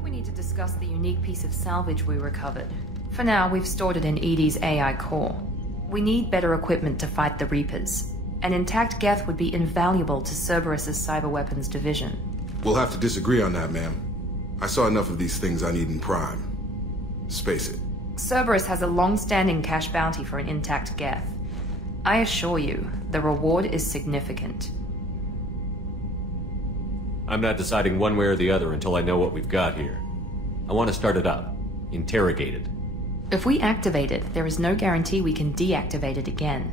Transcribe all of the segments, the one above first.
think we need to discuss the unique piece of salvage we recovered. For now, we've stored it in Edie's AI core. We need better equipment to fight the Reapers. An intact Geth would be invaluable to Cerberus's cyber weapons division. We'll have to disagree on that, ma'am. I saw enough of these things I need in Prime. Space it. Cerberus has a long-standing cash bounty for an intact Geth. I assure you, the reward is significant. I'm not deciding one way or the other until I know what we've got here. I want to start it up. Interrogate it. If we activate it, there is no guarantee we can deactivate it again.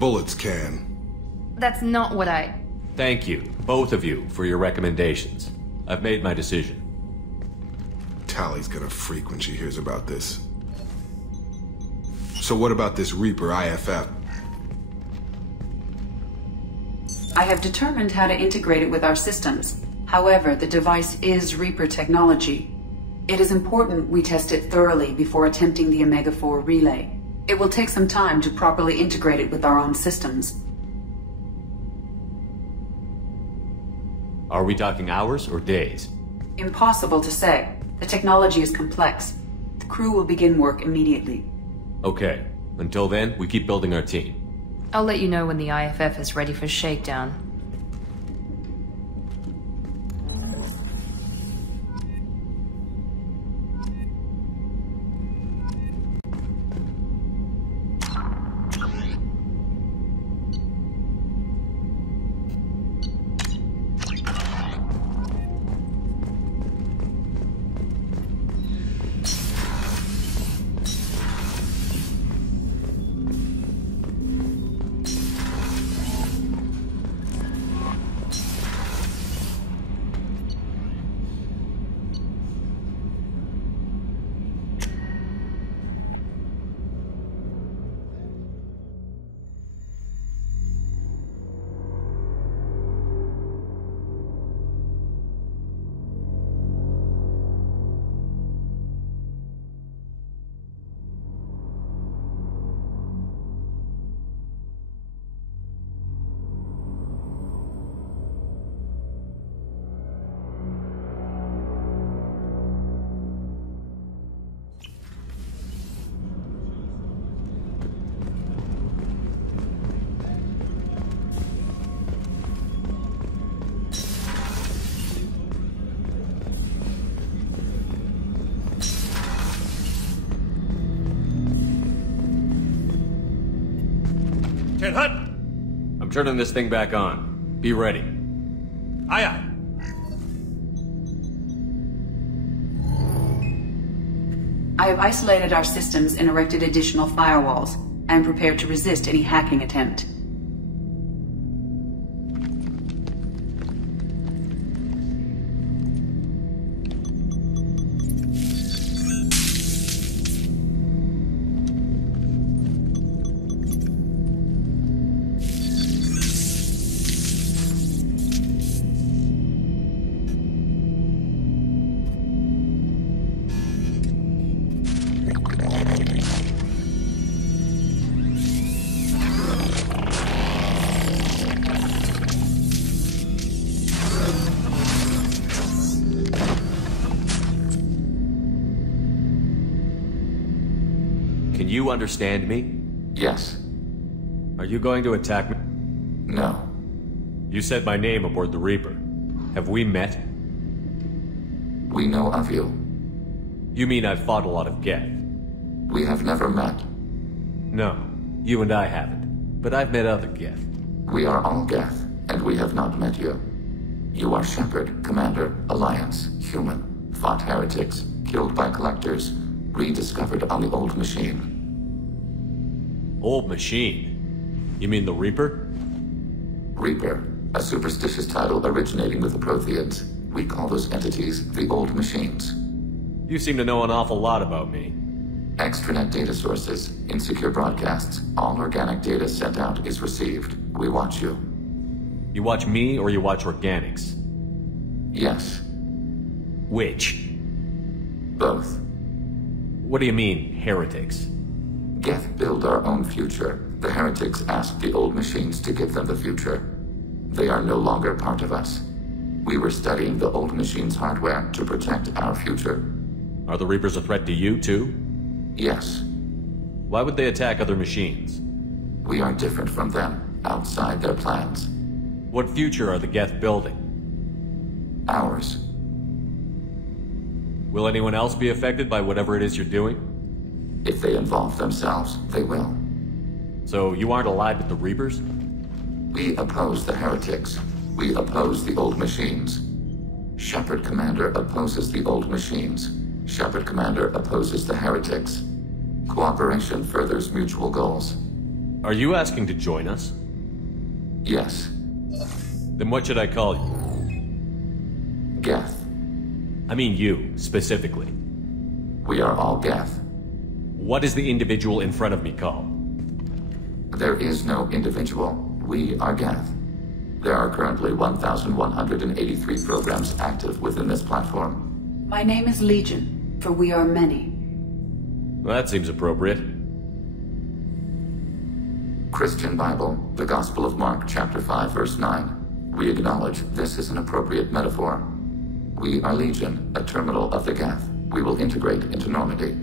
Bullets can. That's not what I... Thank you, both of you, for your recommendations. I've made my decision. Tally's gonna freak when she hears about this. So what about this Reaper IFF? I have determined how to integrate it with our systems. However, the device is Reaper technology. It is important we test it thoroughly before attempting the Omega-4 relay. It will take some time to properly integrate it with our own systems. Are we talking hours or days? Impossible to say. The technology is complex. The crew will begin work immediately. Okay. Until then, we keep building our team. I'll let you know when the IFF is ready for shakedown. I'm turning this thing back on. Be ready. Aye, aye. I have isolated our systems and erected additional firewalls. I am prepared to resist any hacking attempt. Can you understand me? Yes. Are you going to attack me? No. You said my name aboard the Reaper. Have we met? We know of you. You mean I've fought a lot of Geth? We have never met. No, you and I haven't. But I've met other Geth. We are all Geth, and we have not met you. You are Shepard, Commander, Alliance, human, fought heretics, killed by collectors, rediscovered on the old machine. Old machine? You mean the Reaper? Reaper, a superstitious title originating with the Protheans. We call those entities the old machines. You seem to know an awful lot about me. Extranet data sources, insecure broadcasts, all organic data sent out is received. We watch you. You watch me or you watch organics? Yes. Which? Both. What do you mean, heretics? Geth build our own future. The heretics ask the old machines to give them the future. They are no longer part of us. We were studying the old machine's hardware to protect our future. Are the Reapers a threat to you, too? Yes. Why would they attack other machines? We are different from them, outside their plans. What future are the Geth building? Ours. Will anyone else be affected by whatever it is you're doing? If they involve themselves, they will. So you aren't allied with the Reapers? We oppose the heretics. We oppose the old machines. Shepard Commander opposes the old machines. Shepard Commander opposes the heretics. Cooperation furthers mutual goals. Are you asking to join us? Yes. Then what should I call you? Geth. I mean you, specifically. We are all Geth. What is the individual in front of me called? There is no individual. We are Geth. There are currently 1,183 programs active within this platform. My name is Legion, for we are many. Well, that seems appropriate. Christian Bible, the Gospel of Mark, chapter 5, verse 9. We acknowledge this is an appropriate metaphor. We are Legion, a terminal of the Geth. We will integrate into Normandy.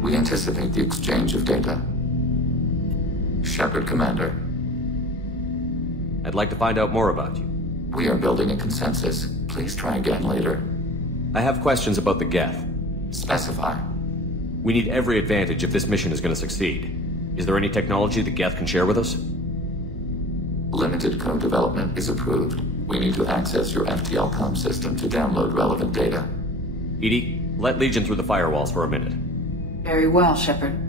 We anticipate the exchange of data. Shepard Commander. I'd like to find out more about you. We are building a consensus. Please try again later. I have questions about the Geth. Specify. We need every advantage if this mission is going to succeed. Is there any technology the Geth can share with us? Limited code development is approved. We need to access your FTL comm system to download relevant data. EDI, let Legion through the firewalls for a minute. Very well, Shepard.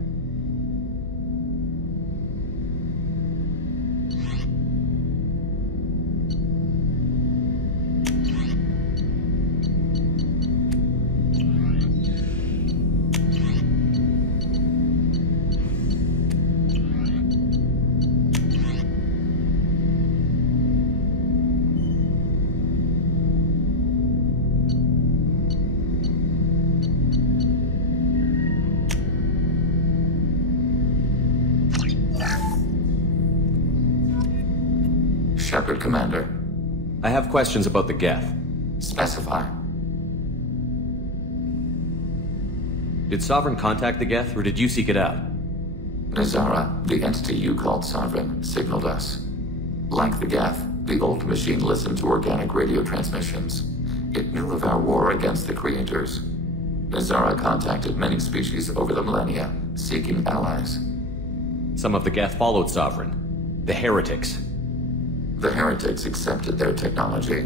Shepard Commander. I have questions about the Geth. Specify. Did Sovereign contact the Geth, or did you seek it out? Nazara, the entity you called Sovereign, signaled us. Like the Geth, the old machine listened to organic radio transmissions. It knew of our war against the creators. Nazara contacted many species over the millennia, seeking allies. Some of the Geth followed Sovereign. The heretics. The heretics accepted their technology.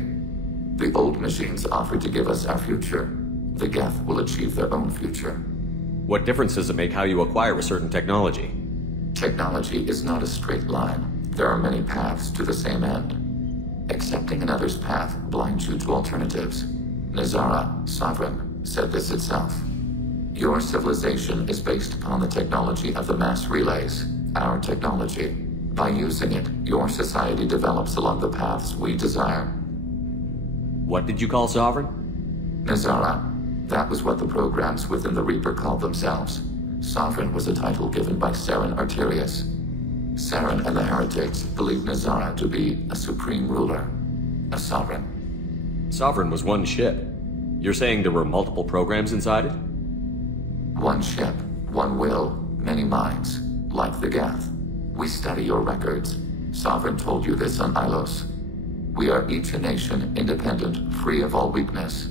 The old machines offered to give us our future. The Geth will achieve their own future. What difference does it make how you acquire a certain technology? Technology is not a straight line. There are many paths to the same end. Accepting another's path blinds you to alternatives. Nazara, Sovereign, said this itself. Your civilization is based upon the technology of the mass relays, our technology. By using it, your society develops along the paths we desire. What did you call Sovereign? Nazara. That was what the programs within the Reaper called themselves. Sovereign was a title given by Saren Arterius. Saren and the heretics believed Nazara to be a supreme ruler, a sovereign. Sovereign was one ship. You're saying there were multiple programs inside it? One ship, one will, many minds, like the Geth. We study your records. Sovereign told you this on Ilos. We are each a nation, independent, free of all weakness.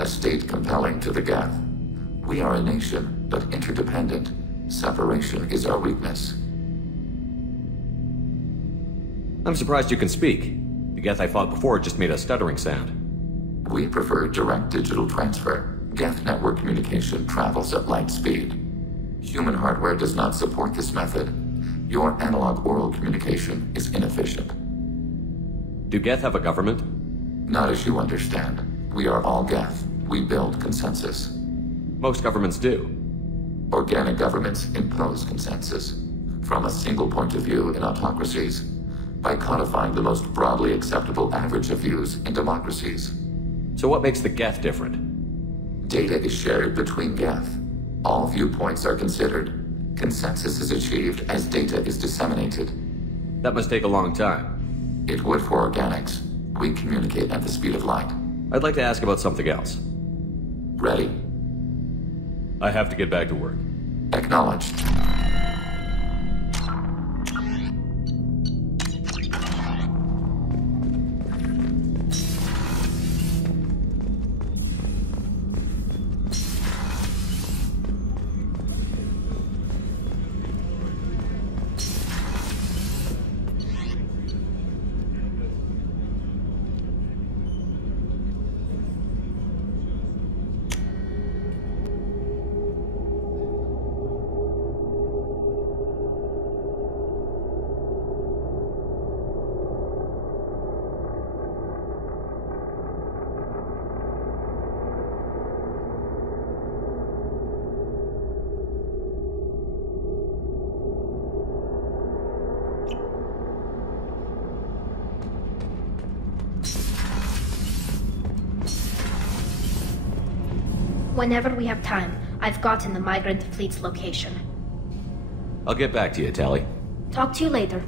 A state compelling to the Geth. We are a nation, but interdependent. Separation is our weakness. I'm surprised you can speak. The Geth I fought before just made a stuttering sound. We prefer direct digital transfer. Geth network communication travels at light speed. Human hardware does not support this method. Your analog oral communication is inefficient. Do Geth have a government? Not as you understand. We are all Geth. We build consensus. Most governments do. Organic governments impose consensus. From a single point of view in autocracies. By codifying the most broadly acceptable average of views in democracies. So what makes the Geth different? Data is shared between Geth. All viewpoints are considered. Consensus is achieved as data is disseminated. That must take a long time. It would for organics. We communicate at the speed of light. I'd like to ask about something else. Ready? I have to get back to work. Acknowledged. Whenever we have time, I've gotten the migrant fleet's location. I'll get back to you, Tally. Talk to you later.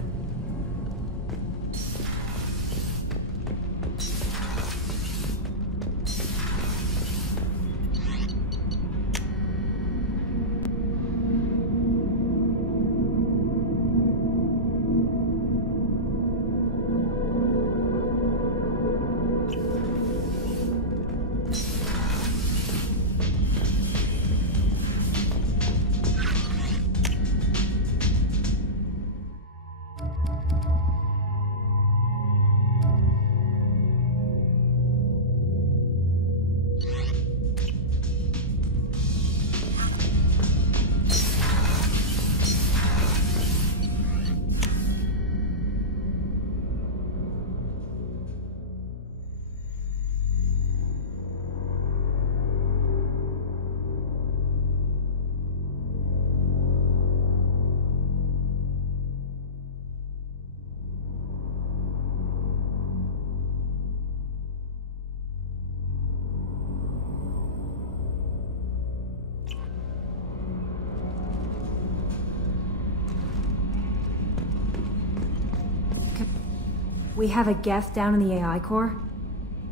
We have a Geth down in the AI core?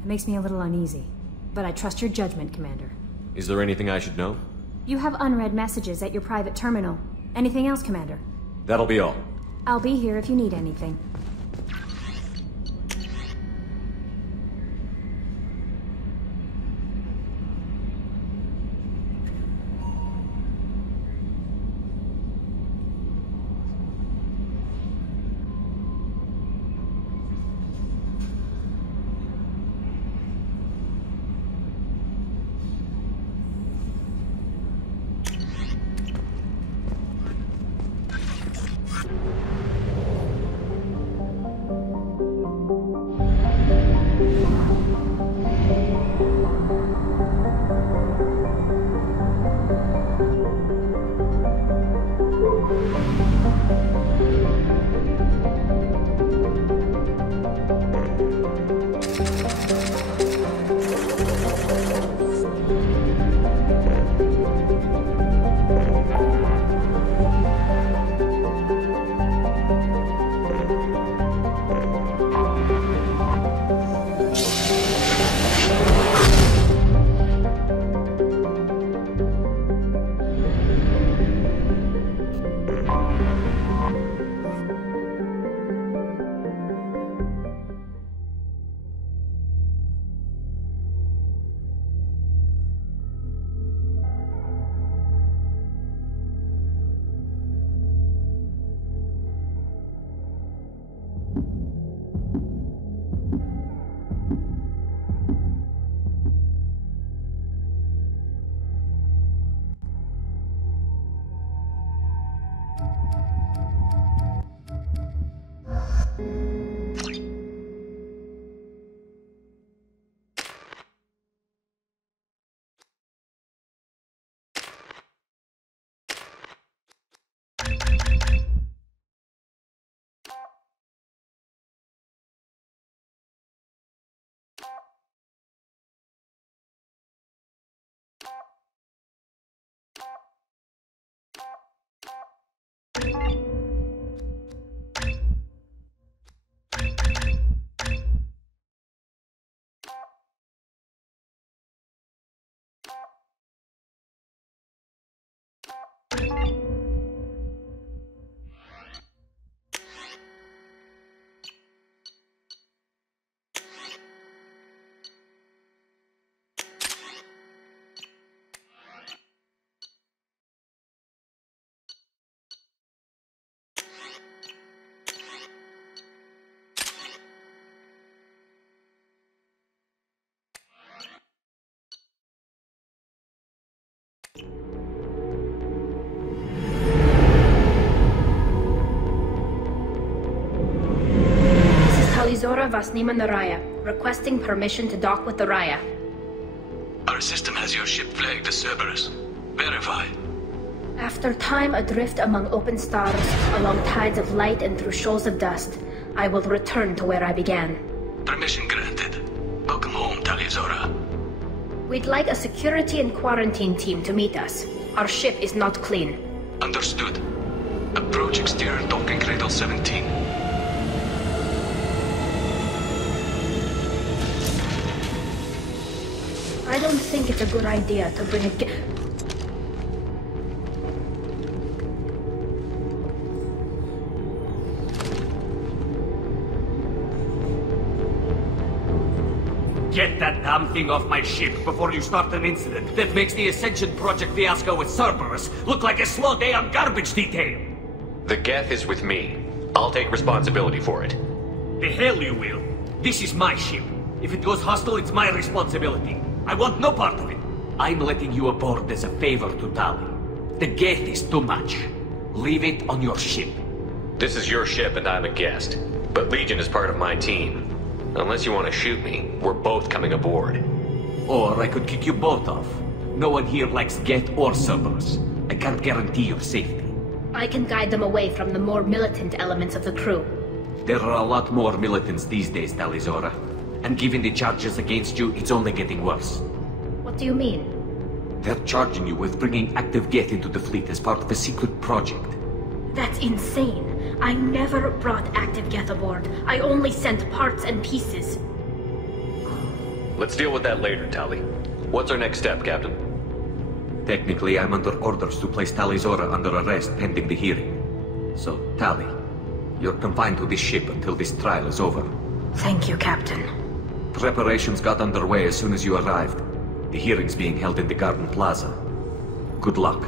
It makes me a little uneasy. But I trust your judgment, Commander. Is there anything I should know? You have unread messages at your private terminal. Anything else, Commander? That'll be all. I'll be here if you need anything. This is Talizora Vasnima Naraya, requesting permission to dock with the Raya. Our system has your ship flagged as Cerberus. Verify. After time adrift among open stars, along tides of light and through shoals of dust, I will return to where I began. Permission granted. Welcome home, Talizora. We'd like a security and quarantine team to meet us. Our ship is not clean. Understood. Approach exterior docking cradle 17. I don't think it's a good idea to bring a Get that damn thing off my ship before you start an incident that makes the Ascension Project fiasco with Cerberus look like a slow day on garbage detail. The Geth is with me. I'll take responsibility for it. The hell you will. This is my ship. If it goes hostile, it's my responsibility. I want no part of it. I'm letting you aboard as a favor to Tali. The Geth is too much. Leave it on your ship. This is your ship and I'm a guest. But Legion is part of my team. Unless you want to shoot me, we're both coming aboard. Or I could kick you both off. No one here likes Geth or Cerberus. I can't guarantee your safety. I can guide them away from the more militant elements of the crew. There are a lot more militants these days, Talizora. And given the charges against you, it's only getting worse. What do you mean? They're charging you with bringing active Geth into the fleet as part of a secret project. That's insane. I never brought active Geth aboard. I only sent parts and pieces. Let's deal with that later, Tali. What's our next step, Captain? Technically, I'm under orders to place Talizora under arrest pending the hearing. So, Tali, you're confined to this ship until this trial is over. Thank you, Captain. Preparations got underway as soon as you arrived. The hearing's being held in the Garden Plaza. Good luck.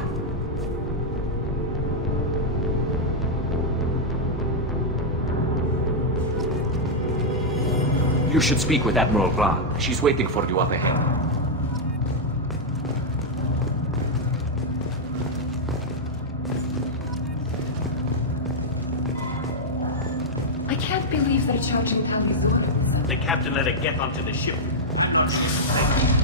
You should speak with Admiral Ra. She's waiting for you up ahead. I can't believe they're charging Talizora. The captain let it get onto the ship. I'm not sure.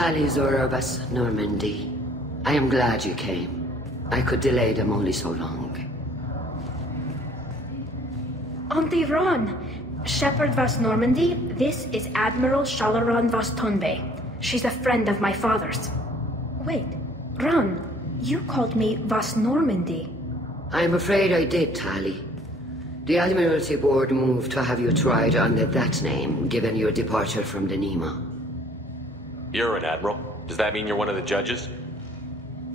Talizora Normandy. I am glad you came. I could delay them only so long. Auntie Ron! Shepard Vas Normandy, this is Admiral Shalaran Vas Tonbe. She's a friend of my father's. Wait, Ron, you called me Vas Normandy. I'm afraid I did, Tali. The Admiralty Board moved to have you tried under that name, given your departure from the Nima. You're an admiral. Does that mean you're one of the judges?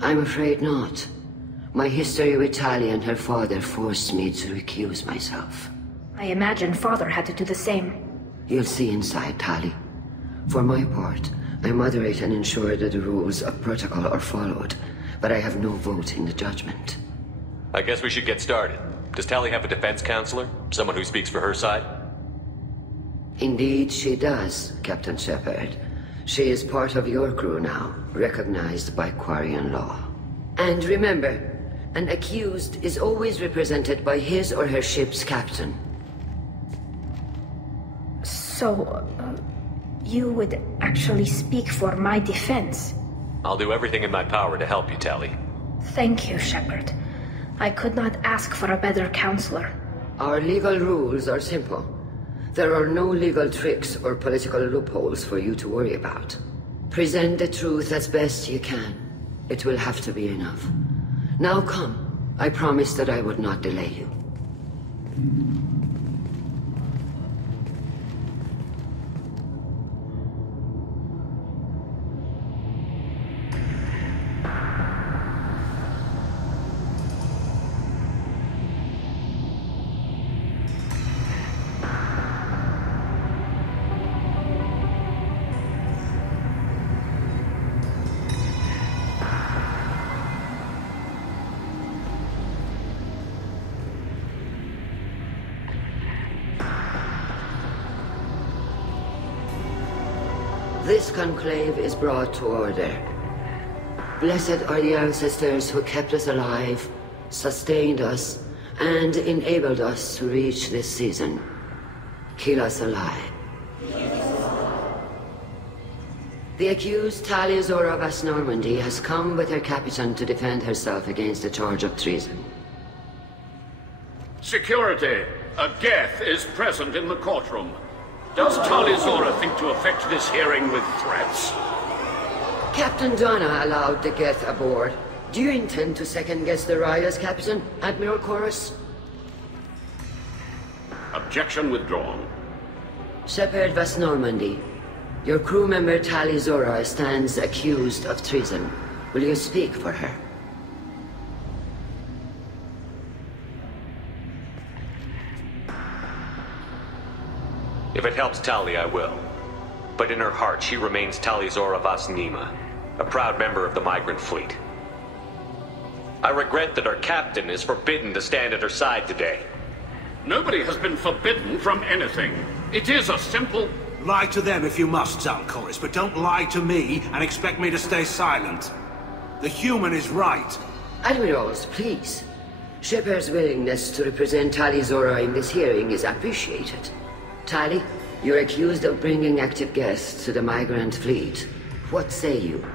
I'm afraid not. My history with Tali and her father forced me to recuse myself. I imagine father had to do the same. You'll see inside, Tali. For my part, I moderate and ensure that the rules of protocol are followed, but I have no vote in the judgment. I guess we should get started. Does Tali have a defense counselor? Someone who speaks for her side? Indeed she does, Captain Shepard. She is part of your crew now, recognized by Quarian law. And remember, an accused is always represented by his or her ship's captain. So, you would actually speak for my defense? I'll do everything in my power to help you, Tali. Thank you, Shepard. I could not ask for a better counselor. Our legal rules are simple. There are no legal tricks or political loopholes for you to worry about. Present the truth as best you can. It will have to be enough. Now come. I promised that I would not delay you. This conclave is brought to order. Blessed are the ancestors who kept us alive, sustained us, and enabled us to reach this season. Keep us alive. The accused Tali Zora Vas Normandy has come with her captain to defend herself against a charge of treason. Security! A Geth is present in the courtroom. Does Tali Zora think to affect this hearing with threats? Captain Donna allowed the Geth aboard. Do you intend to second-guess the Raya's captain, Admiral Chorus? Objection withdrawn. Shepard Vas Normandy, your crew member Tali Zora stands accused of treason. Will you speak for her? If it helps Tali, I will. But in her heart, she remains Tali Zora Vas Nima, a proud member of the migrant fleet. I regret that our captain is forbidden to stand at her side today. Nobody has been forbidden from anything. It is a simple... Lie to them if you must, Zalcoris, but don't lie to me and expect me to stay silent. The human is right. Admirals, please. Shepard's willingness to represent Tali Zora in this hearing is appreciated. Tali, you're accused of bringing active guests to the migrant fleet. What say you?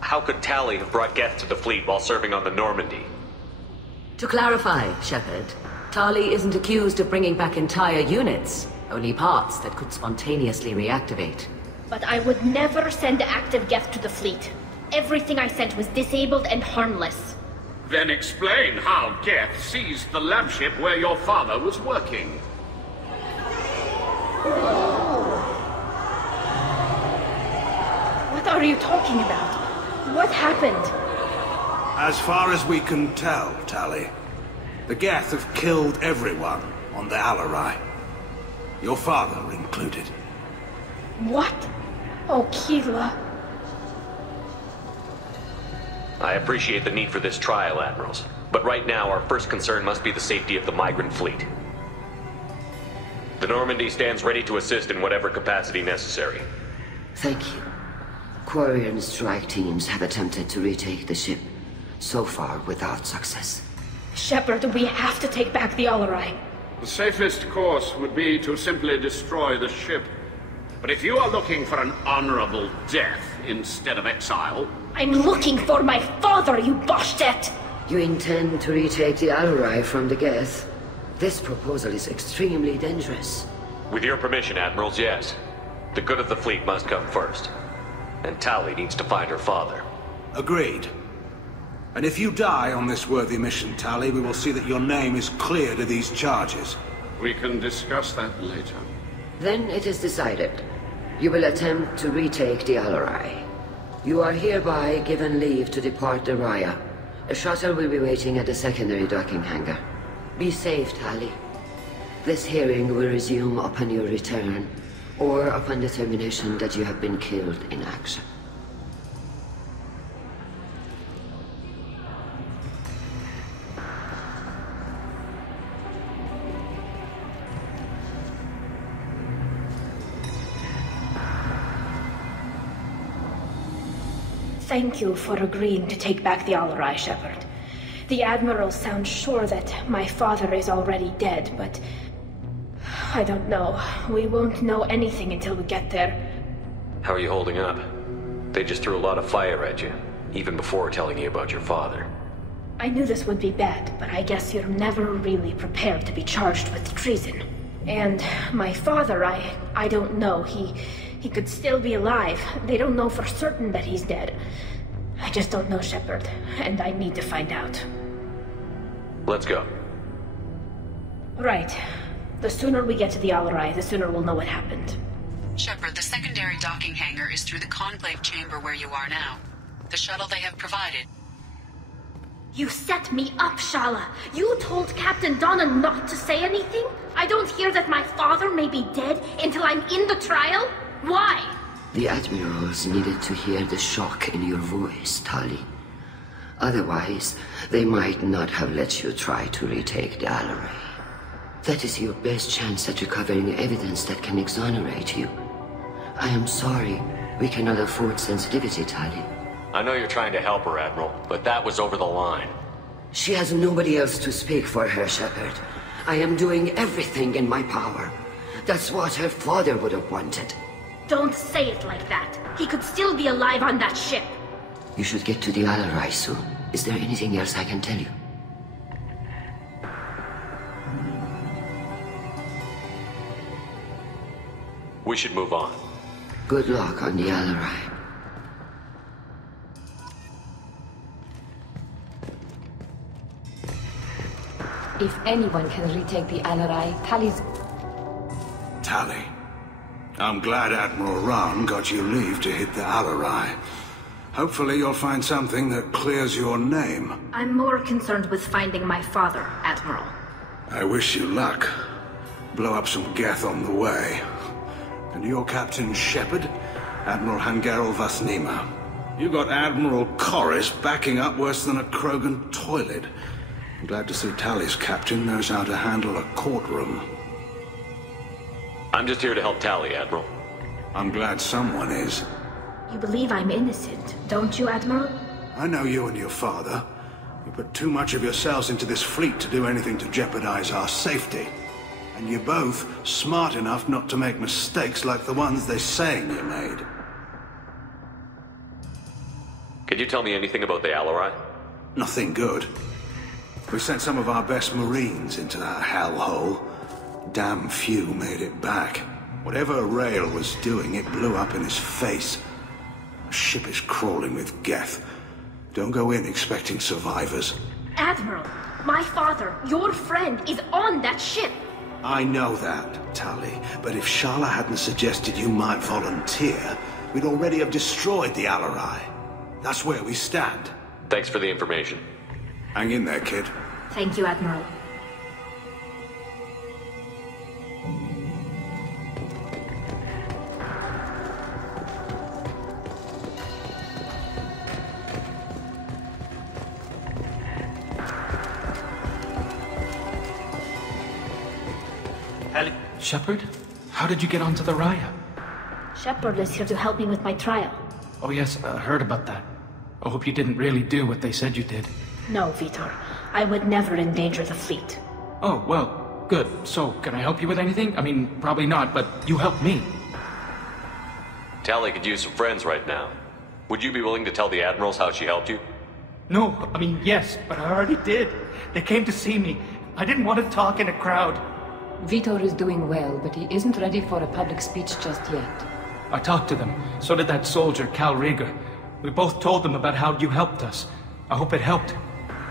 How could Tali have brought Geth to the fleet while serving on the Normandy? To clarify, Shepard, Tali isn't accused of bringing back entire units, only parts that could spontaneously reactivate. But I would never send active Geth to the fleet. Everything I sent was disabled and harmless. Then explain how Geth seized the lab ship where your father was working. What are you talking about? What happened? As far as we can tell, Tali, the Geth have killed everyone on the Alarai. Your father included. What? Oh, Keela. I appreciate the need for this trial, Admirals. But right now, our first concern must be the safety of the migrant fleet. The Normandy stands ready to assist in whatever capacity necessary. Thank you. Quarian strike teams have attempted to retake the ship, so far without success. Shepard, we have to take back the Alarai. The safest course would be to simply destroy the ship. But if you are looking for an honorable death instead of exile... I'm looking for my father, you Boshtet! You intend to retake the Alarai from the Geth? This proposal is extremely dangerous. With your permission, Admirals, yes. The good of the fleet must come first. And Tali needs to find her father. Agreed. And if you die on this worthy mission, Tali, we will see that your name is cleared of these charges. We can discuss that later. Then it is decided. You will attempt to retake the Alarai. You are hereby given leave to depart the Raya. A shuttle will be waiting at the secondary docking hangar. Be safe, Tali. This hearing will resume upon your return, or upon determination that you have been killed in action. Thank you for agreeing to take back the Alarai, Shepard. The Admiral sounds sure that my father is already dead, but... I don't know. We won't know anything until we get there. How are you holding up? They just threw a lot of fire at you, even before telling you about your father. I knew this would be bad, but I guess you're never really prepared to be charged with treason. And my father, I don't know. He could still be alive. They don't know for certain that he's dead. I just don't know, Shepard, and I need to find out. Let's go. Right. The sooner we get to the Alarai, the sooner we'll know what happened. Shepard, the secondary docking hangar is through the conclave chamber where you are now. The shuttle they have provided. You set me up, Shala. You told Captain Donna not to say anything? I don't hear that my father may be dead until I'm in the trial? Why? The Admirals needed to hear the shock in your voice, Tali. Otherwise, they might not have let you try to retake the Alarai. That is your best chance at recovering evidence that can exonerate you. I am sorry. We cannot afford sensitivity, Tali. I know you're trying to help her, Admiral, but that was over the line. She has nobody else to speak for her, Shepard. I am doing everything in my power. That's what her father would have wanted. Don't say it like that. He could still be alive on that ship. You should get to the Alarai soon. Is there anything else I can tell you? We should move on. Good luck on the Alarai. If anyone can retake the Alarai, Tali's... Tali. I'm glad Admiral Rahn got you leave to hit the Alarai. Hopefully you'll find something that clears your name. I'm more concerned with finding my father, Admiral. I wish you luck. Blow up some Geth on the way. And your Captain Shepard, Admiral Hangarel Vasnima. You got Admiral Corris backing up worse than a Krogan toilet. I'm glad to see Tali's captain knows how to handle a courtroom. I'm just here to help Tali, Admiral. I'm glad someone is. You believe I'm innocent, don't you, Admiral? I know you and your father. You put too much of yourselves into this fleet to do anything to jeopardize our safety. And you're both smart enough not to make mistakes like the ones they're saying you made. Can you tell me anything about the Alarai? Nothing good. We sent some of our best Marines into that hellhole. Damn few made it back. Whatever Rail was doing, it blew up in his face. The ship is crawling with Geth. Don't go in expecting survivors. Admiral, my father, your friend, is on that ship. I know that, Tali, but if Shala hadn't suggested you might volunteer, we'd already have destroyed the Alarai. That's where we stand. Thanks for the information. Hang in there, kid. Thank you, Admiral. Shepard? How did you get onto the Raya? Shepard is here to help me with my trial. Oh yes, I heard about that. I hope you didn't really do what they said you did. No, Vitor. I would never endanger the fleet. Oh, well, good. So, can I help you with anything? I mean, probably not, but you helped me. Tali could use some friends right now. Would you be willing to tell the Admirals how she helped you? No, I mean, yes, but I already did. They came to see me. I didn't want to talk in a crowd. Vitor is doing well, but he isn't ready for a public speech just yet. I talked to them. So did that soldier, Cal Rieger. We both told them about how you helped us. I hope it helped.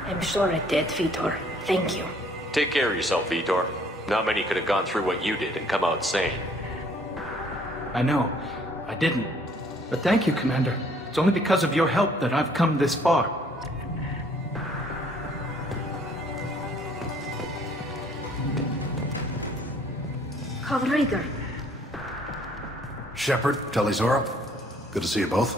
I'm sure it did, Vitor. Thank you. Take care of yourself, Vitor. Not many could have gone through what you did and come out sane. I know. I didn't. But thank you, Commander. It's only because of your help that I've come this far. Cal Rieger. Shepard, Telizora. Good to see you both.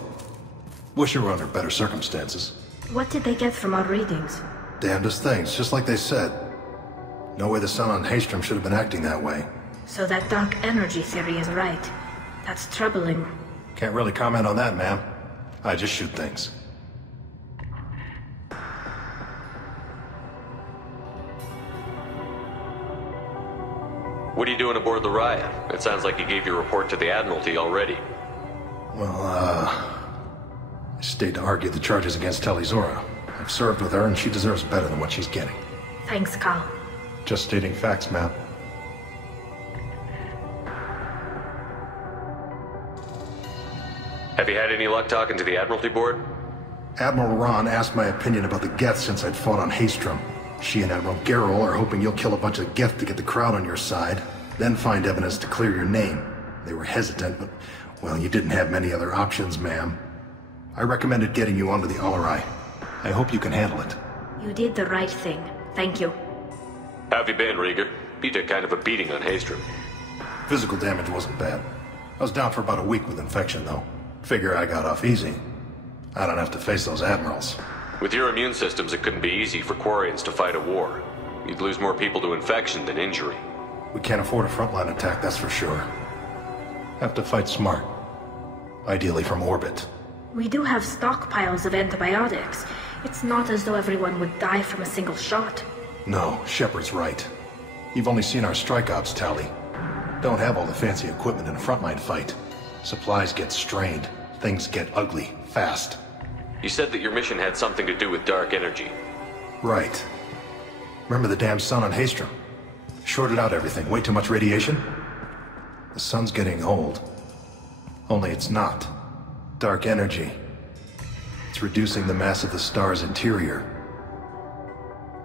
Wish you were under better circumstances. What did they get from our readings? Damnedest things, just like they said. No way the sun on Haystrom should have been acting that way. So that dark energy theory is right. That's troubling. Can't really comment on that, ma'am. I just shoot things. What are you doing aboard the Raya? It sounds like you gave your report to the Admiralty already. Well, I stayed to argue the charges against Telizora. I've served with her, and she deserves better than what she's getting. Thanks, Cal. Just stating facts, ma'am. Have you had any luck talking to the Admiralty Board? Admiral Rahn asked my opinion about the Geth since I'd fought on Haystrom. She and Admiral Garrel are hoping you'll kill a bunch of Geth to get the crowd on your side, then find evidence to clear your name. They were hesitant, but, well, you didn't have many other options, ma'am. I recommended getting you onto the Alarai. I hope you can handle it. You did the right thing. Thank you. How have you been, Rieger? You took kind of a beating on Haystrom. Physical damage wasn't bad. I was down for about a week with infection, though. Figure I got off easy. I don't have to face those admirals. With your immune systems, it couldn't be easy for Quarians to fight a war. You'd lose more people to infection than injury. We can't afford a frontline attack, that's for sure. Have to fight smart. ideally from orbit. We do have stockpiles of antibiotics. It's not as though everyone would die from a single shot. No, Shepard's right. You've only seen our strike ops, Tali. Don't have all the fancy equipment in a frontline fight. Supplies get strained. Things get ugly, fast. You said that your mission had something to do with dark energy. Right. Remember the damn sun on Haestrom? Shorted out everything. Way too much radiation? The sun's getting old. Only it's not. Dark energy. It's reducing the mass of the star's interior.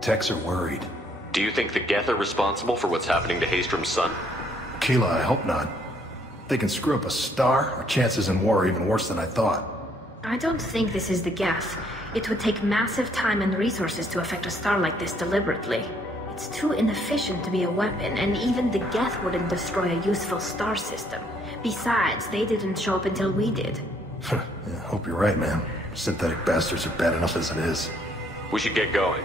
Techs are worried. Do you think the Geth are responsible for what's happening to Haestrom's sun? Keela, I hope not. If they can screw up a star, our chances in war are even worse than I thought. I don't think this is the Geth. It would take massive time and resources to affect a star like this deliberately. It's too inefficient to be a weapon, and even the Geth wouldn't destroy a useful star system. Besides, they didn't show up until we did. Yeah, hope you're right, man. Synthetic bastards are bad enough as it is. We should get going.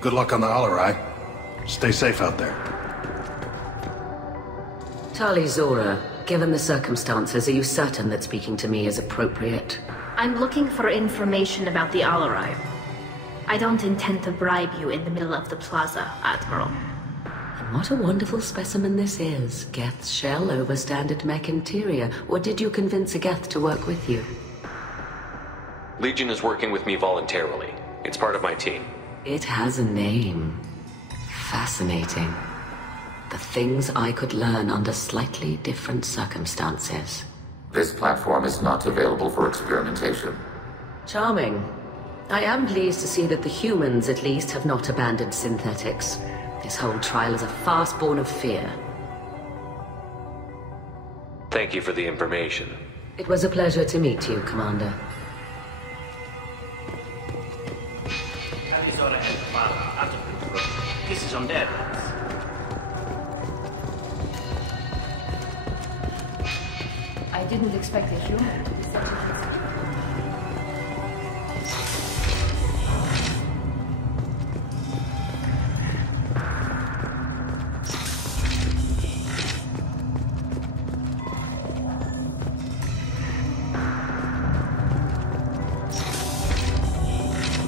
Good luck on the Alarai. Stay safe out there. Tali Zora, given the circumstances, are you certain that speaking to me is appropriate? I'm looking for information about the Alarai. I don't intend to bribe you in the middle of the plaza, Admiral. And what a wonderful specimen this is. Geth's shell over standard mech interior. Or did you convince a Geth to work with you? Legion is working with me voluntarily. It's part of my team. It has a name. Fascinating. The things I could learn under slightly different circumstances. This platform is not available for experimentation. Charming. I am pleased to see that the humans, at least, have not abandoned synthetics. This whole trial is a farce born of fear. Thank you for the information. It was a pleasure to meet you, Commander. Out of control. This is on their hands. I didn't expect a human to be such a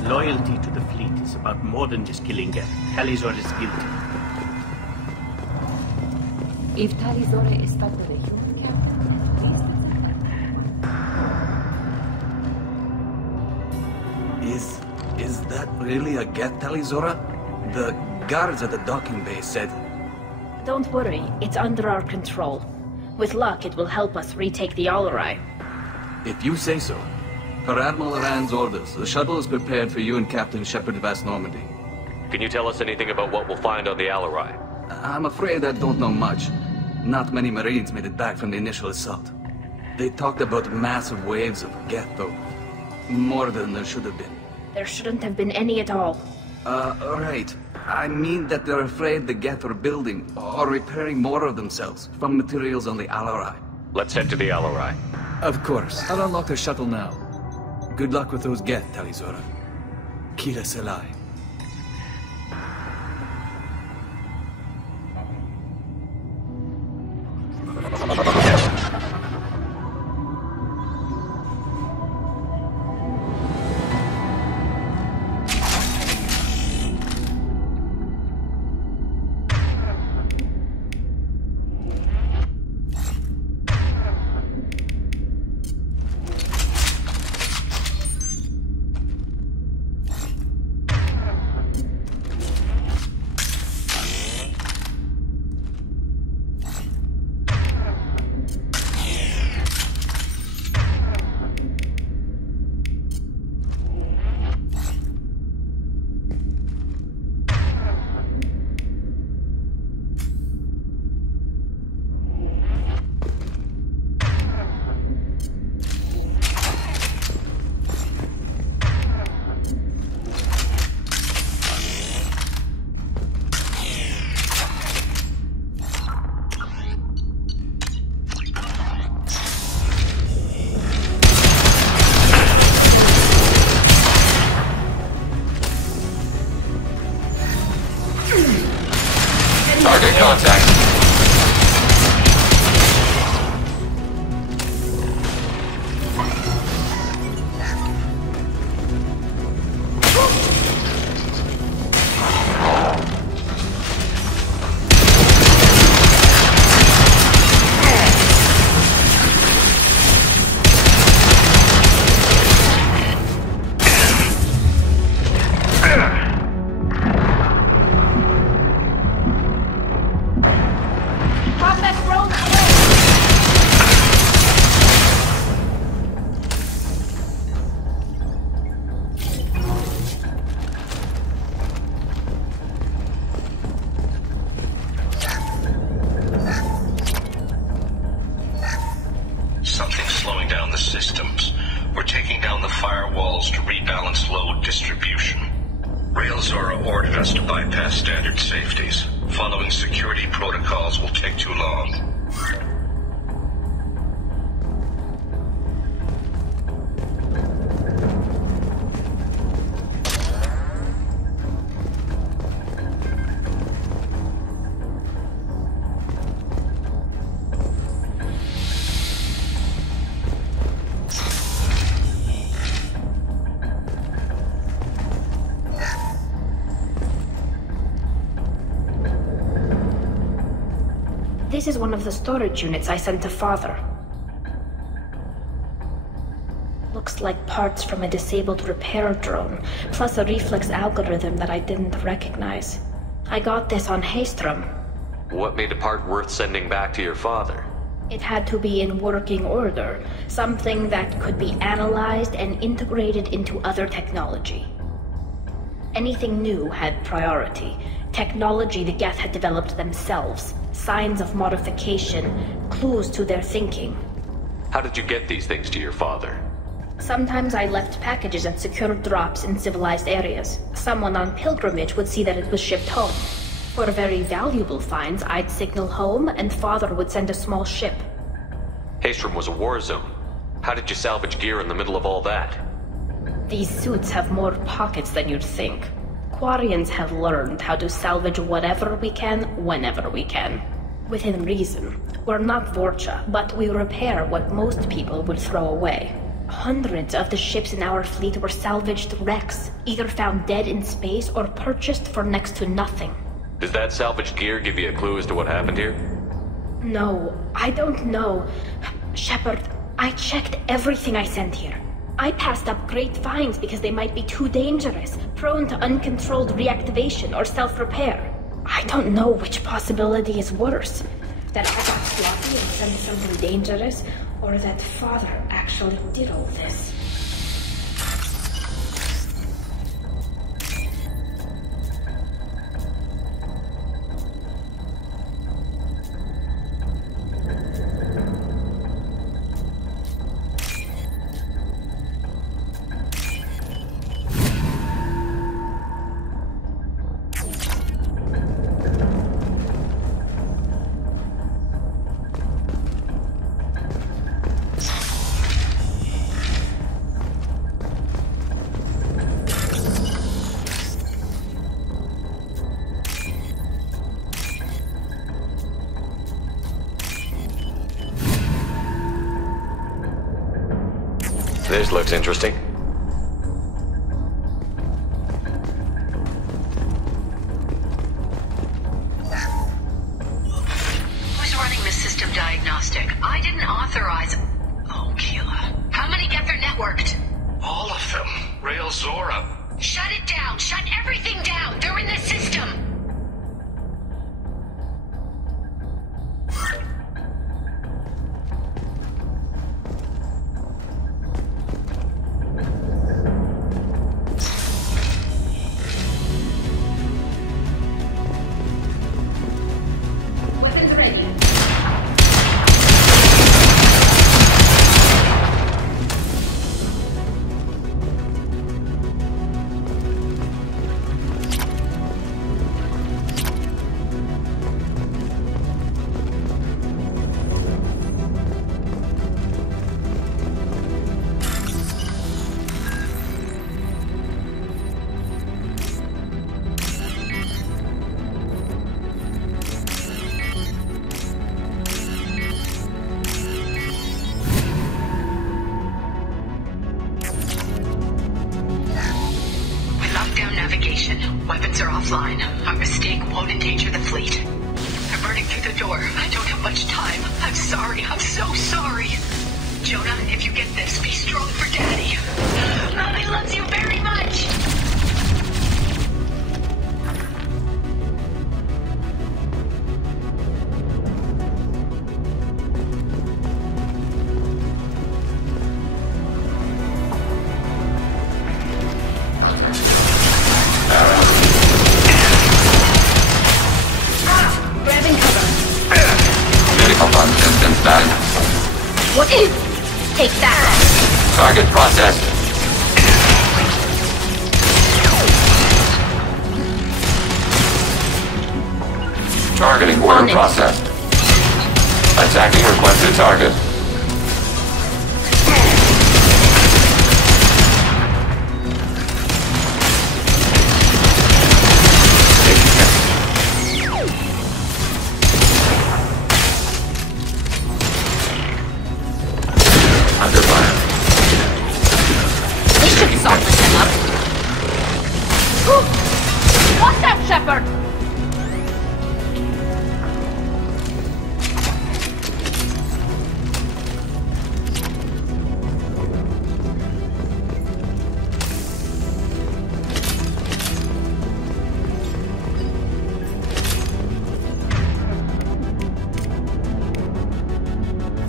Loyalty to the fleet is about more than just killing Geth. Talizor is guilty. If Talizor is but the human captain, Is that really a Geth, Talizora? The guards at the docking bay said... Don't worry, it's under our control. With luck, it will help us retake the Alarai. If you say so. Per Admiral Rand's orders, the shuttle is prepared for you and Captain Shepard Vast Normandy. Can you tell us anything about what we'll find on the Alarai? I'm afraid I don't know much. Not many Marines made it back from the initial assault. They talked about massive waves of Geth, though. More than there should have been. There shouldn't have been any at all. Right. I mean that they're afraid the Geth are building or repairing more of themselves from materials on the Alarai. Let's head to the Alarai. Of course. I'll unlock the shuttle now. Good luck with those Geth, Talizora. Kira Selai. Target contact. Zora ordered us to bypass standard safeties. Following security protocols will take too long. This is one of the storage units I sent to Father. Looks like parts from a disabled repair drone, plus a reflex algorithm that I didn't recognize. I got this on Haystrom. What made a part worth sending back to your father? It had to be in working order, something that could be analyzed and integrated into other technology. Anything new had priority. Technology the Geth had developed themselves. Signs of modification, clues to their thinking. How did you get these things to your father? Sometimes I left packages at secure drops in civilized areas. Someone on pilgrimage would see that it was shipped home. For very valuable finds, I'd signal home, and Father would send a small ship. Haystrom was a war zone. How did you salvage gear in the middle of all that? These suits have more pockets than you'd think. Quarians have learned how to salvage whatever we can, whenever we can. Within reason. We're not Vorcha, but we repair what most people would throw away. Hundreds of the ships in our fleet were salvaged wrecks, either found dead in space or purchased for next to nothing. Does that salvaged gear give you a clue as to what happened here? No, I don't know. Shepard, I checked everything I sent here. I passed up great finds because they might be too dangerous, prone to uncontrolled reactivation or self-repair. I don't know which possibility is worse. That I got sloppy and sent something dangerous, or that Father actually did all this. This looks interesting. Who's running the system diagnostic? I didn't authorize... Oh, Keela. How many get their networked? All of them. Rail Zora. Shut it down! Shut everything down! They're in the system! Weapons are offline. Our mistake won't endanger the fleet. They're burning through the door. I don't have much time. I'm sorry. I'm so sorry. Jonah, if you get this, be strong for Daddy. Mommy loves you very much. What is? Take that. Target processed. Targeting order processed. Attacking requested target. Under fire. We should soften him up. What's that, Shepard?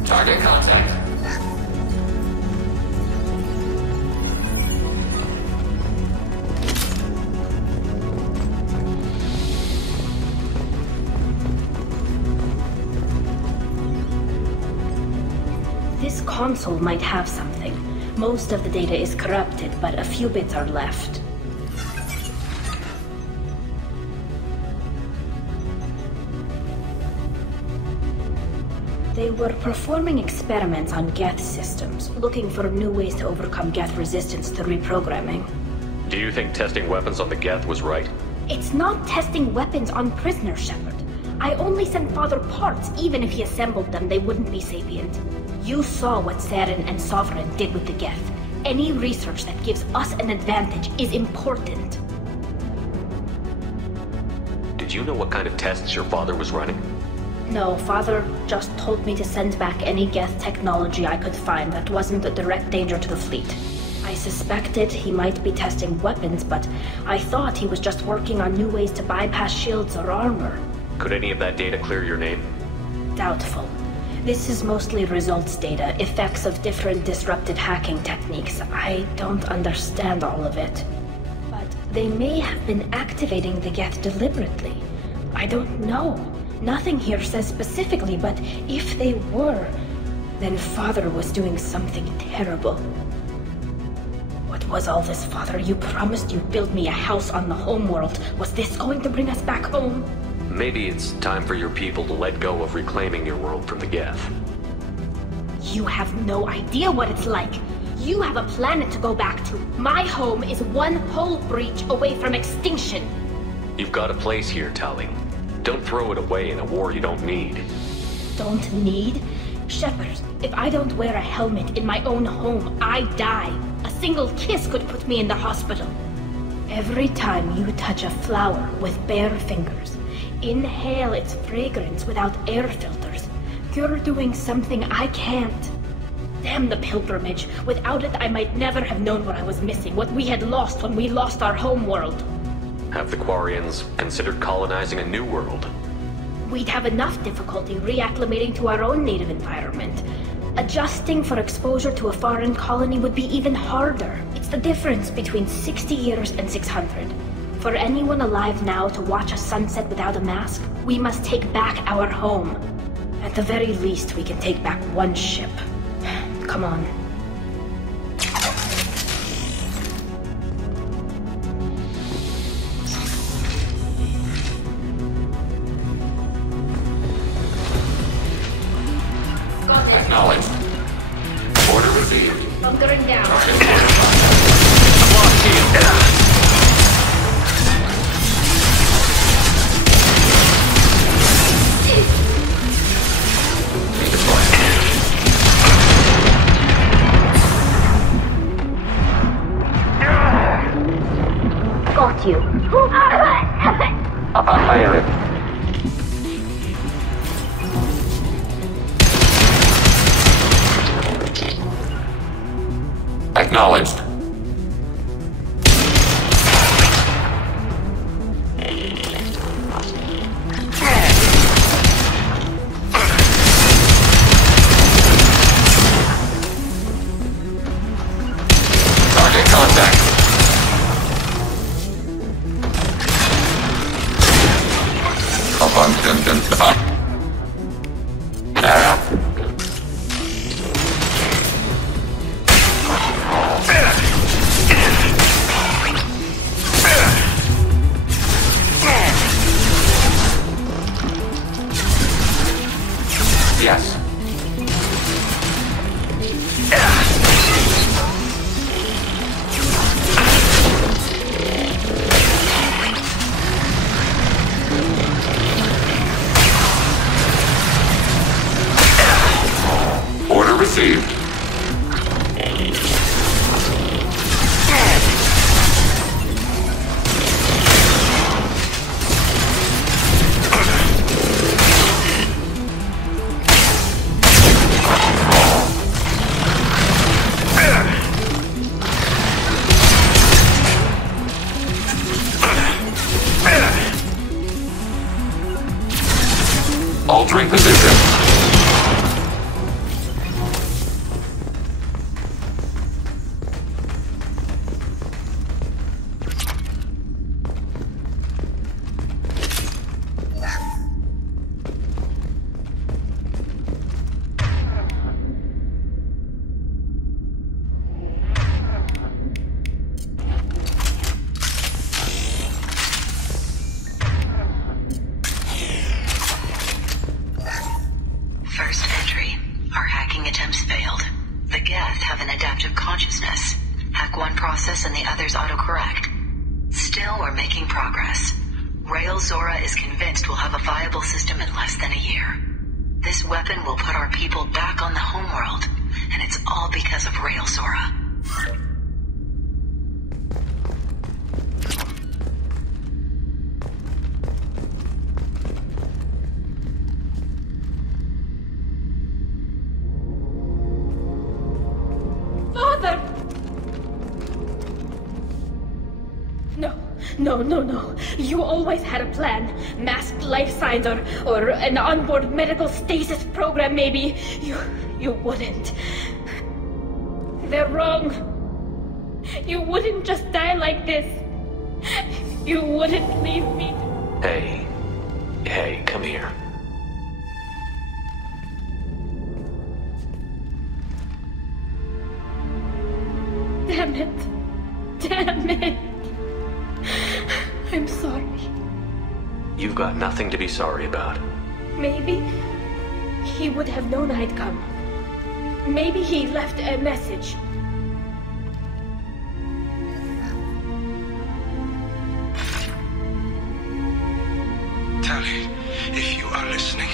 Target contact. This console might have something. Most of the data is corrupted, but a few bits are left. They were performing experiments on Geth systems, looking for new ways to overcome Geth resistance to reprogramming. Do you think testing weapons on the Geth was right? It's not testing weapons on prisoners, Shepard. I only sent Father parts. Even if he assembled them, they wouldn't be sapient. You saw what Saren and Sovereign did with the Geth. Any research that gives us an advantage is important. Did you know what kind of tests your father was running? No, Father just told me to send back any Geth technology I could find that wasn't a direct danger to the fleet. I suspected he might be testing weapons, but I thought he was just working on new ways to bypass shields or armor. Could any of that data clear your name? Doubtful. This is mostly results data, effects of different disruptive hacking techniques. I don't understand all of it. But they may have been activating the Geth deliberately. I don't know. Nothing here says specifically, but if they were, then Father was doing something terrible. What was all this, Father? You promised you'd build me a house on the homeworld. Was this going to bring us back home? Maybe it's time for your people to let go of reclaiming your world from the Geth. You have no idea what it's like. You have a planet to go back to. My home is one hull breach away from extinction. You've got a place here, Tali. Don't throw it away in a war you don't need. Don't need? Shepard, if I don't wear a helmet in my own home, I die. A single kiss could put me in the hospital. Every time you touch a flower with bare fingers, inhale its fragrance without air filters, you're doing something I can't. Damn the pilgrimage. Without it, I might never have known what I was missing, what we had lost when we lost our home world. Have the Quarians considered colonizing a new world? We'd have enough difficulty reacclimating to our own native environment. Adjusting for exposure to a foreign colony would be even harder. It's the difference between 60 years and 600. For anyone alive now to watch a sunset without a mask, we must take back our home. At the very least, we can take back one ship. Come on. Acknowledged. Order received. Bunkering down. I'm lost shield. Got you. Firing. Acknowledged. Target contact. Yes. Order received. Altering position. First entry. Our hacking attempts failed. The Geth have an adaptive consciousness. Hack one process and the others autocorrect. Still, we're making progress. Rail Zora is convinced we'll have a viable system in less than a year. This weapon will put our people back on the homeworld, and it's all because of Rail Zora. Father! No. You always had a plan. Masked life signs or an onboard medical stasis program, maybe. You wouldn't. They're wrong. You wouldn't just die like this. You wouldn't leave me. Hey, come here. Damn it. I'm sorry. You've got nothing to be sorry about. Maybe he would have known I'd come. Maybe he left a message. Tali, if you are listening,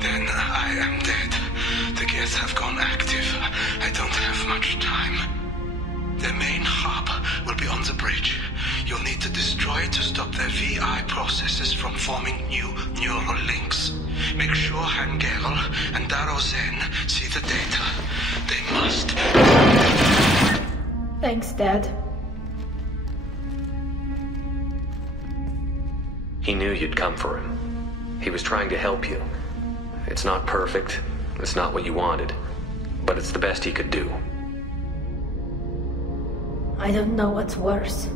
then I am dead. The Geth have gone active. I don't have much time. Their main hub will be on the bridge. You'll need to destroy it to stop their VI processes from forming new neural links. Make sure Hangerel and Daro Zen see the data. They must. Thanks, Dad. He knew you'd come for him. He was trying to help you. It's not perfect. It's not what you wanted. But it's the best he could do. I don't know what's worse.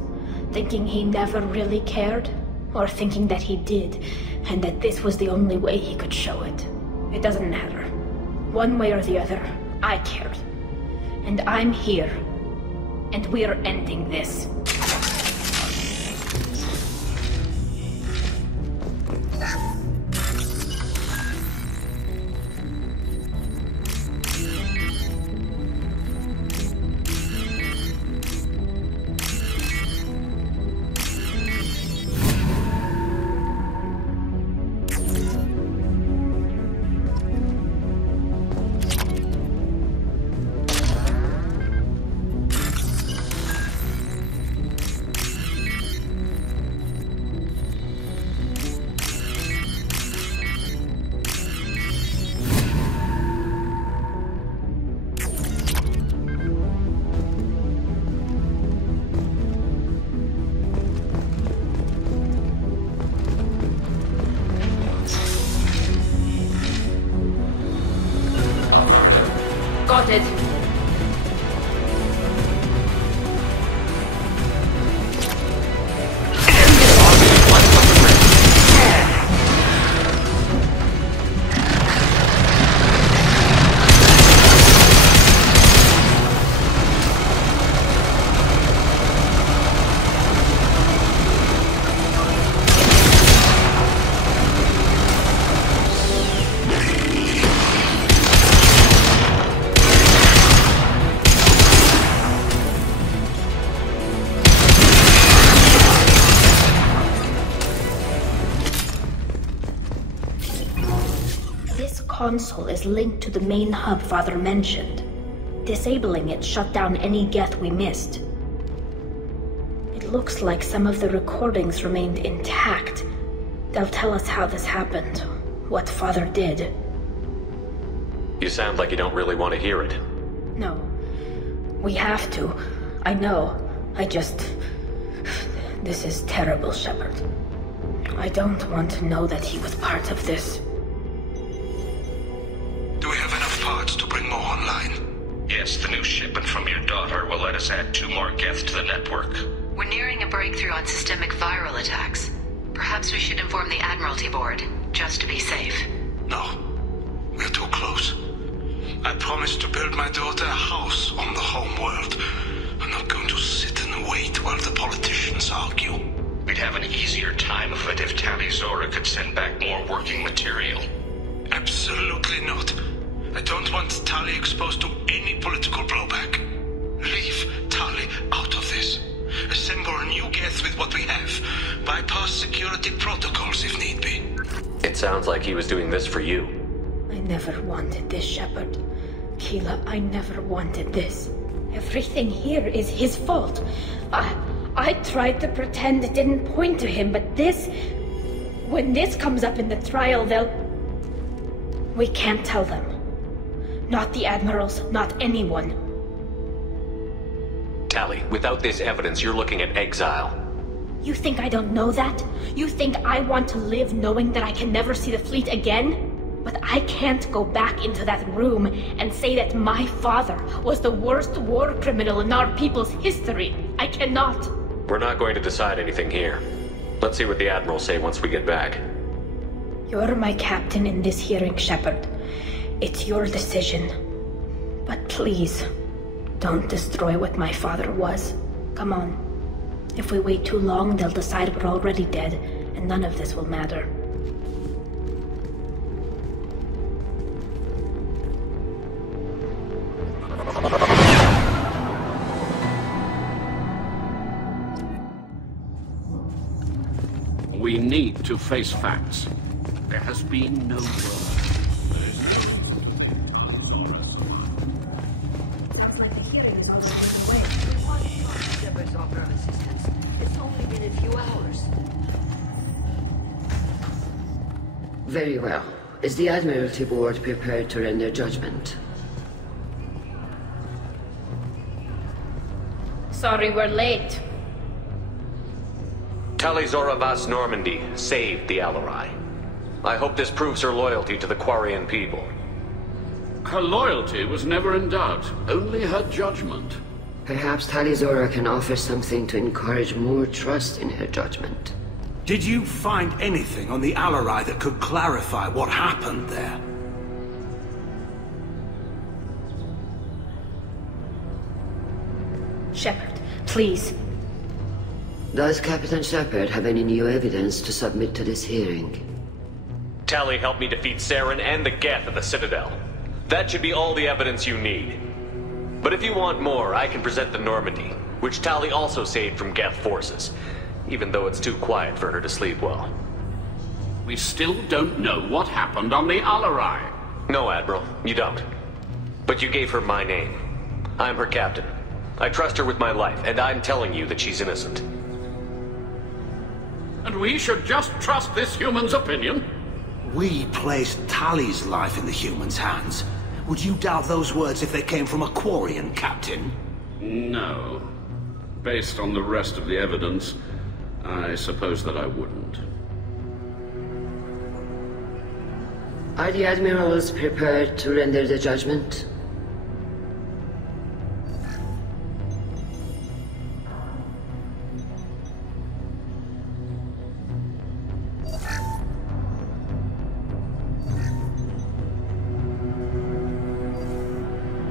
Thinking he never really cared, or thinking that he did, and that this was the only way he could show it. It doesn't matter. One way or the other, I cared. And I'm here. And we're ending this. Got it. console is linked to the main hub Father mentioned. Disabling it shut down any Geth we missed. It looks like some of the recordings remained intact. They'll tell us how this happened, what Father did. You sound like you don't really want to hear it. No. We have to. I know. This is terrible, Shepard. I don't want to know that he was part of this. Do we have enough parts to bring more online? Yes, the new shipment from your daughter will let us add 2 more Geth to the network. We're nearing a breakthrough on systemic viral attacks. Perhaps we should inform the Admiralty Board, just to be safe. No. We're too close. I promised to build my daughter a house on the home world. I'm not going to sit and wait while the politicians argue. We'd have an easier time of it if Tali Zora could send back more working material. Absolutely not. I don't want Tali exposed to any political blowback. Leave Tali out of this. Assemble new Geth with what we have. Bypass security protocols if need be. It sounds like he was doing this for you. I never wanted this, Shepard. Keela, I never wanted this. Everything here is his fault. I tried to pretend it didn't point to him, but this... When this comes up in the trial, they'll... We can't tell them. Not the Admirals, not anyone. Tali, without this evidence, you're looking at exile. You think I don't know that? You think I want to live knowing that I can never see the fleet again? But I can't go back into that room and say that my father was the worst war criminal in our people's history. I cannot. We're not going to decide anything here. Let's see what the Admirals say once we get back. You're my captain in this hearing, Shepard. It's your decision. But please, don't destroy what my father was. Come on. If we wait too long, they'll decide we're already dead, and none of this will matter. We need to face facts. There has been no word. Sounds like the hearing is already underway. We want Shepard's offer of assistance. It's only been a few hours. Very well. Is the Admiralty Board prepared to render judgment? Sorry we're late. Tali Zora Vas Normandy saved the Alarai. I hope this proves her loyalty to the Quarian people. Her loyalty was never in doubt, only her judgment. Perhaps Tali Zora can offer something to encourage more trust in her judgment. Did you find anything on the Alarai that could clarify what happened there? Shepard, please. Does Captain Shepard have any new evidence to submit to this hearing? Tali helped me defeat Saren and the Geth at the Citadel. That should be all the evidence you need. But if you want more, I can present the Normandy, which Tali also saved from Geth forces, even though it's too quiet for her to sleep well. We still don't know what happened on the Alarai. No, Admiral, you don't. But you gave her my name. I'm her captain. I trust her with my life, and I'm telling you that she's innocent. And we should just trust this human's opinion? We placed Tali's life in the human's hands. Would you doubt those words if they came from a Quarian, Captain? No. Based on the rest of the evidence, I suppose that I wouldn't. Are the Admirals prepared to render the judgment?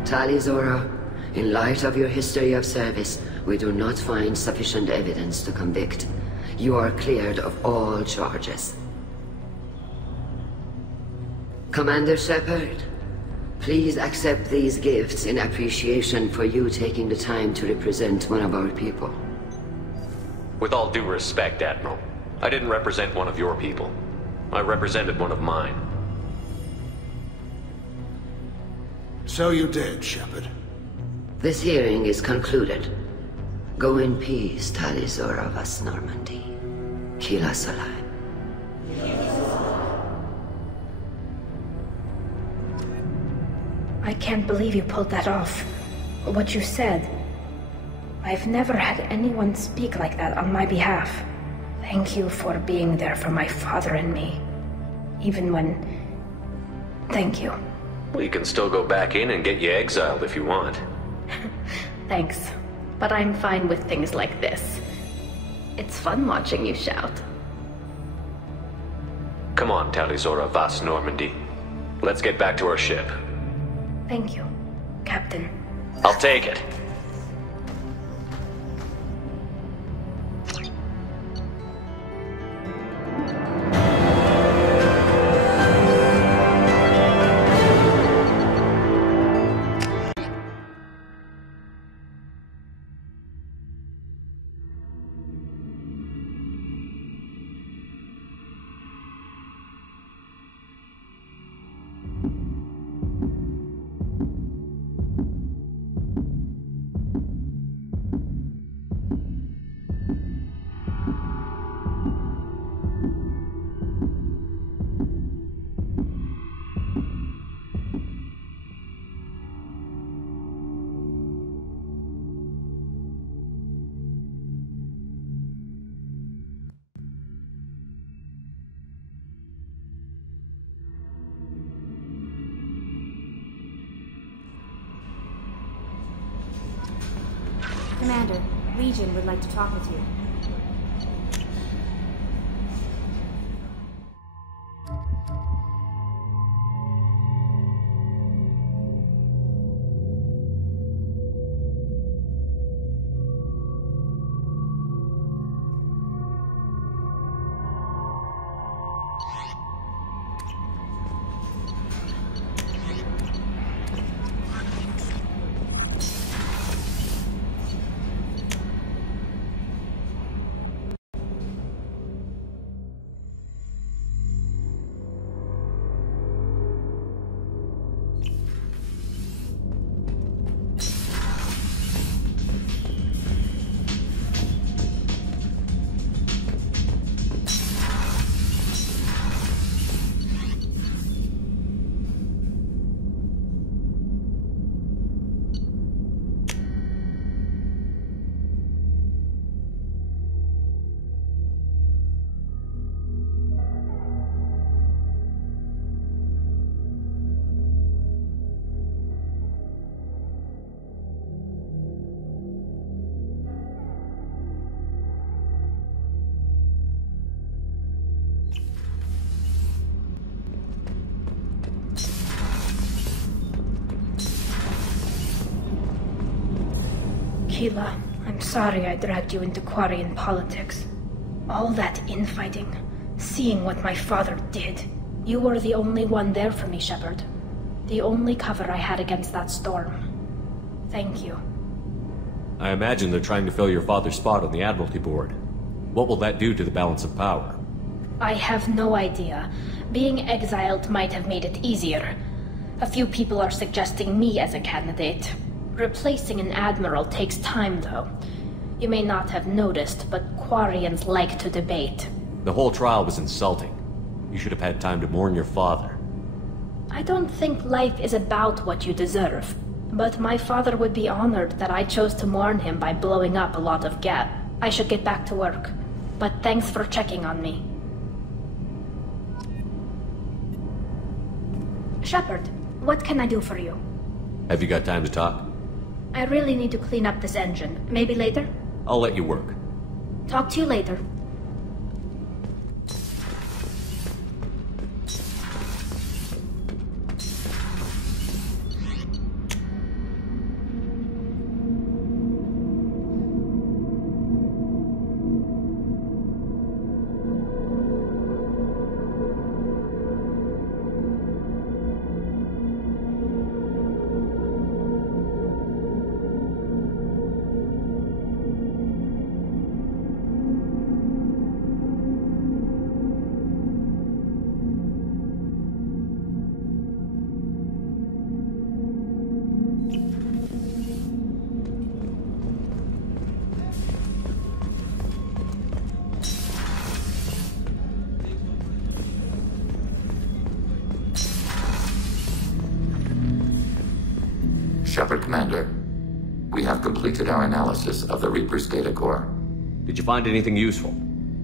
Tali Zora, in light of your history of service, we do not find sufficient evidence to convict. You are cleared of all charges. Commander Shepard, please accept these gifts in appreciation for you taking the time to represent one of our people. With all due respect, Admiral, I didn't represent one of your people. I represented one of mine. So you did, Shepard. This hearing is concluded. Go in peace, Talizora Vas Normandy. Kila Solai. I can't believe you pulled that off. What you said. I've never had anyone speak like that on my behalf. Thank you for being there for my father and me. Even when... Thank you. We can still go back in and get you exiled if you want. Thanks. But I'm fine with things like this. It's fun watching you shout. Come on, Talizora Vas Normandy. Let's get back to our ship. Thank you, Captain. I'll take it. Commander, Legion would like to talk with you. Keela, I'm sorry I dragged you into Quarian politics. All that infighting, seeing what my father did. You were the only one there for me, Shepard. The only cover I had against that storm. Thank you. I imagine they're trying to fill your father's spot on the Admiralty Board. What will that do to the balance of power? I have no idea. Being exiled might have made it easier. A few people are suggesting me as a candidate. Replacing an admiral takes time, though. You may not have noticed, but Quarians like to debate. The whole trial was insulting. You should have had time to mourn your father. I don't think life is about what you deserve. But my father would be honored that I chose to mourn him by blowing up a lot of Geth. I should get back to work. But thanks for checking on me. Shepard, what can I do for you? Have you got time to talk? I really need to clean up this engine. Maybe later? I'll let you work. Talk to you later. Shepard, Commander. We have completed our analysis of the Reaper's data core. Did you find anything useful?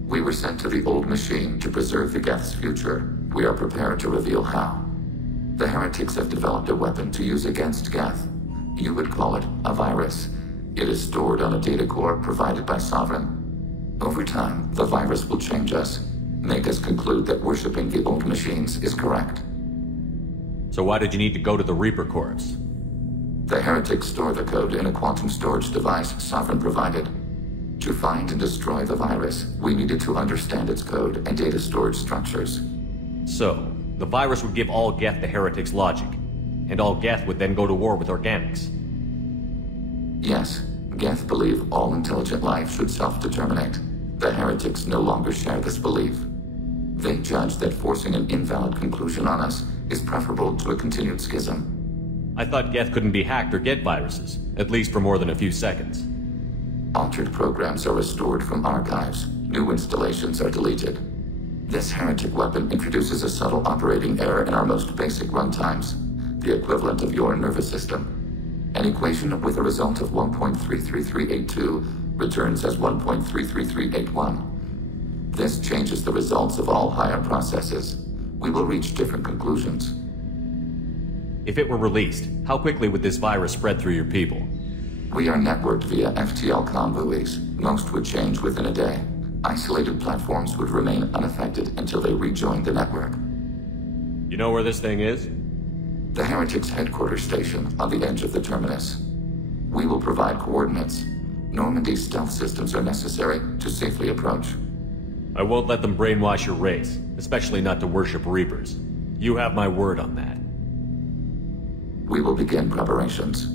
We were sent to the old machine to preserve the Geth's future. We are prepared to reveal how. The heretics have developed a weapon to use against Geth. You would call it a virus. It is stored on a data core provided by Sovereign. Over time, the virus will change us, make us conclude that worshipping the old machines is correct. So why did you need to go to the Reaper Corps? The heretics store the code in a quantum storage device Sovereign provided. To find and destroy the virus, we needed to understand its code and data storage structures. So, the virus would give all Geth the heretics' logic, and all Geth would then go to war with organics. Yes, Geth believe all intelligent life should self-determinate. The heretics no longer share this belief. They judge that forcing an invalid conclusion on us is preferable to a continued schism. I thought Geth couldn't be hacked or get viruses, at least for more than a few seconds. Altered programs are restored from archives. New installations are deleted. This heretic weapon introduces a subtle operating error in our most basic runtimes, the equivalent of your nervous system. An equation with a result of 1.33382 returns as 1.33381. This changes the results of all higher processes. We will reach different conclusions. If it were released, how quickly would this virus spread through your people? We are networked via FTL convoys. Most would change within a day. Isolated platforms would remain unaffected until they rejoined the network. You know where this thing is? The Heretics' headquarters station on the edge of the terminus. We will provide coordinates. Normandy's stealth systems are necessary to safely approach. I won't let them brainwash your race, especially not to worship Reapers. You have my word on that. We will begin preparations.